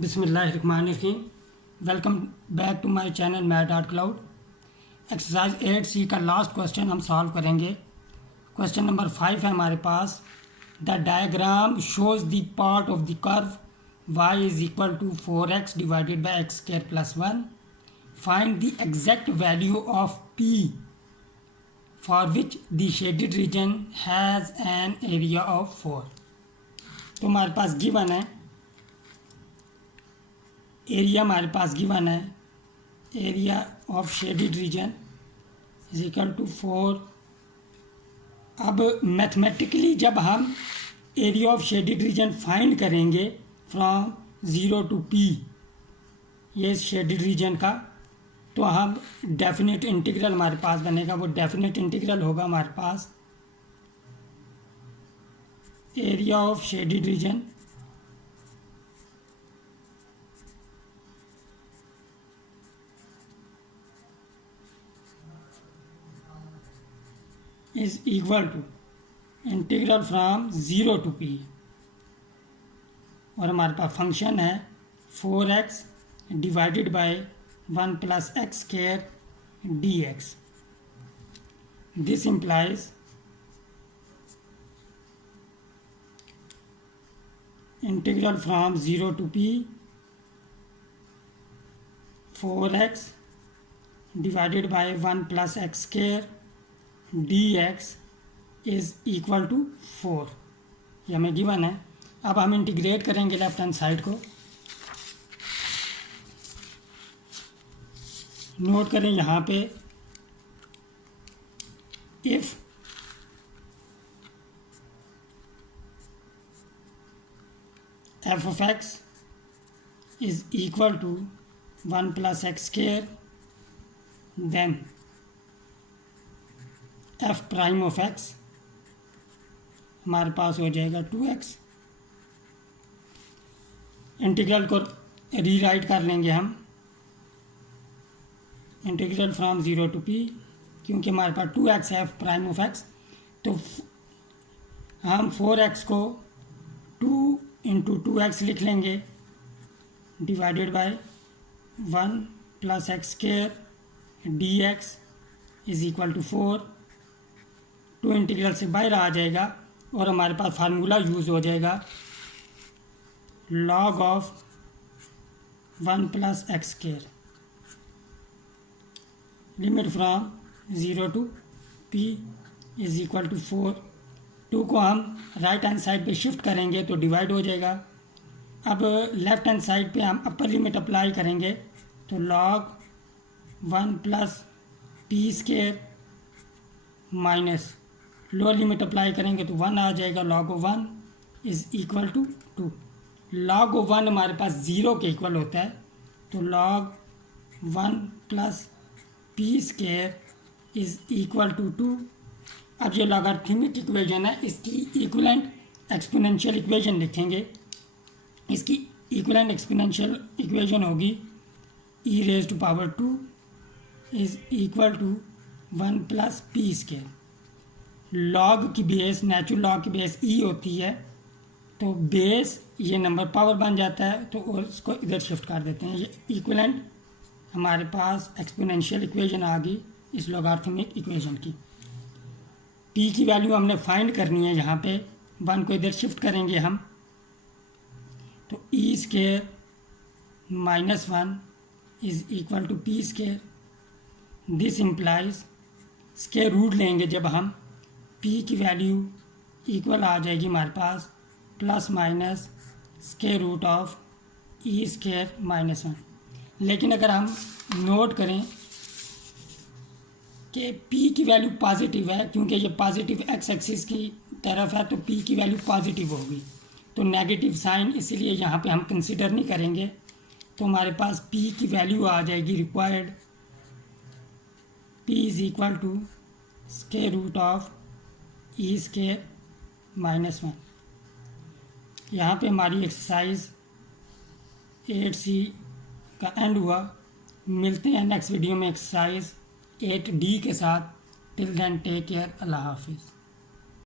बिस्मिल्लाहिर्रहमानिर्रहीम। Welcome back to my channel math dot cloud. Exercise 8C का last question हम solve करेंगे। Question number 5 है हमारे पास। The diagram shows the part of the curve y is equal to 4x divided by x square plus 1। Find the exact value of p for which the shaded region has an area of 4। तो हमारे पास given है area, हमारे पास given है area of shaded region is equal to 4। अब mathematically जब हम area of shaded region find करेंगे फ्रॉम 0 टू p, ये शेडेड रीजन का, तो हम डेफिनेट इंटीग्रल हमारे पास बनेगा। वो डेफिनेट इंटीग्रल होगा हमारे पास area of shaded region is equal to integral from 0 to p, और हमारे पास फंक्शन है 4x divided by 1 plus x square dx। This implies integral from 0 to p 4x divided by 1 plus x square dx is equal to 4। ये हमें given है। अब हम integrate करेंगे लेफ्ट हैंड साइड को। नोट करें यहाँ पे if f of x is equal to 1 plus x square, then f prime of x हमारे पास हो जाएगा 2x। इंटीग्रल को रीराइट कर लेंगे हम, इंटीग्रल फ्रॉम 0 टू p, क्योंकि हमारे पास 2x है f प्राइम ऑफ x, तो हम 4x को 2 इंटू 2x लिख लेंगे divided by 1 plus x square dx is equal to 4। 2 integral से बाहर आ जाएगा और हमारे पास फार्मूला यूज़ हो जाएगा log of 1 plus x square, limit from 0 to p is equal to 4। 2 को हम राइट हैंड साइड पे शिफ्ट करेंगे तो डिवाइड हो जाएगा। अब लेफ्ट हैंड साइड पे हम अपर लिमिट अप्लाई करेंगे तो log 1 plus p square minus lower limit apply करेंगे तो 1 आ जाएगा। Log of 1 is equal to 2। Log of 1 हमारे पास 0 के इक्वल होता है, तो log 1 plus p square is equal to 2। अब ये लॉगरिथमिक इक्वेशन है, इसकी इक्विवेलेंट एक्सपोनेंशियल इक्वेशन लिखेंगे। इसकी इक्विवेलेंट एक्सपोनेंशियल इक्वेशन होगी e raise to power 2 is equal to 1 plus p square. Log की बेस, नेचुरल लॉग की बेस e होती है, तो बेस ये नंबर पावर बन जाता है, तो और इसको इधर शिफ्ट कर देते हैं। ये इक्विवेलेंट हमारे पास एक्सपोनेंशियल इक्वेशन आ गई इस लॉगरिथमिक इक्वेशन की। p की वैल्यू हमने फाइंड करनी है। यहाँ पे 1 को इधर शिफ्ट करेंगे हम, तो e square minus 1 is equal to p square. This implies square root लेंगे जब हम, p की वैल्यू इक्वल आ जाएगी हमारे पास plus minus square root of e square minus 1। लेकिन अगर हम नोट करें कि p की वैल्यू पॉजिटिव है, क्योंकि ये पॉजिटिव एक्स एक्सिस की तरफ है, तो p की वैल्यू पॉजिटिव होगी, तो नेगेटिव साइन इसलिए यहाँ पे हम कंसिडर नहीं करेंगे। तो हमारे पास p की वैल्यू आ जाएगी required p is equal to square root of e square minus 1। यहाँ पे हमारी एक्सरसाइज 8C का एंड हुआ। मिलते हैं नेक्स्ट वीडियो में एक्सरसाइज 8D के साथ। टिल देन टेक केयर, अल्लाह हाफिज़।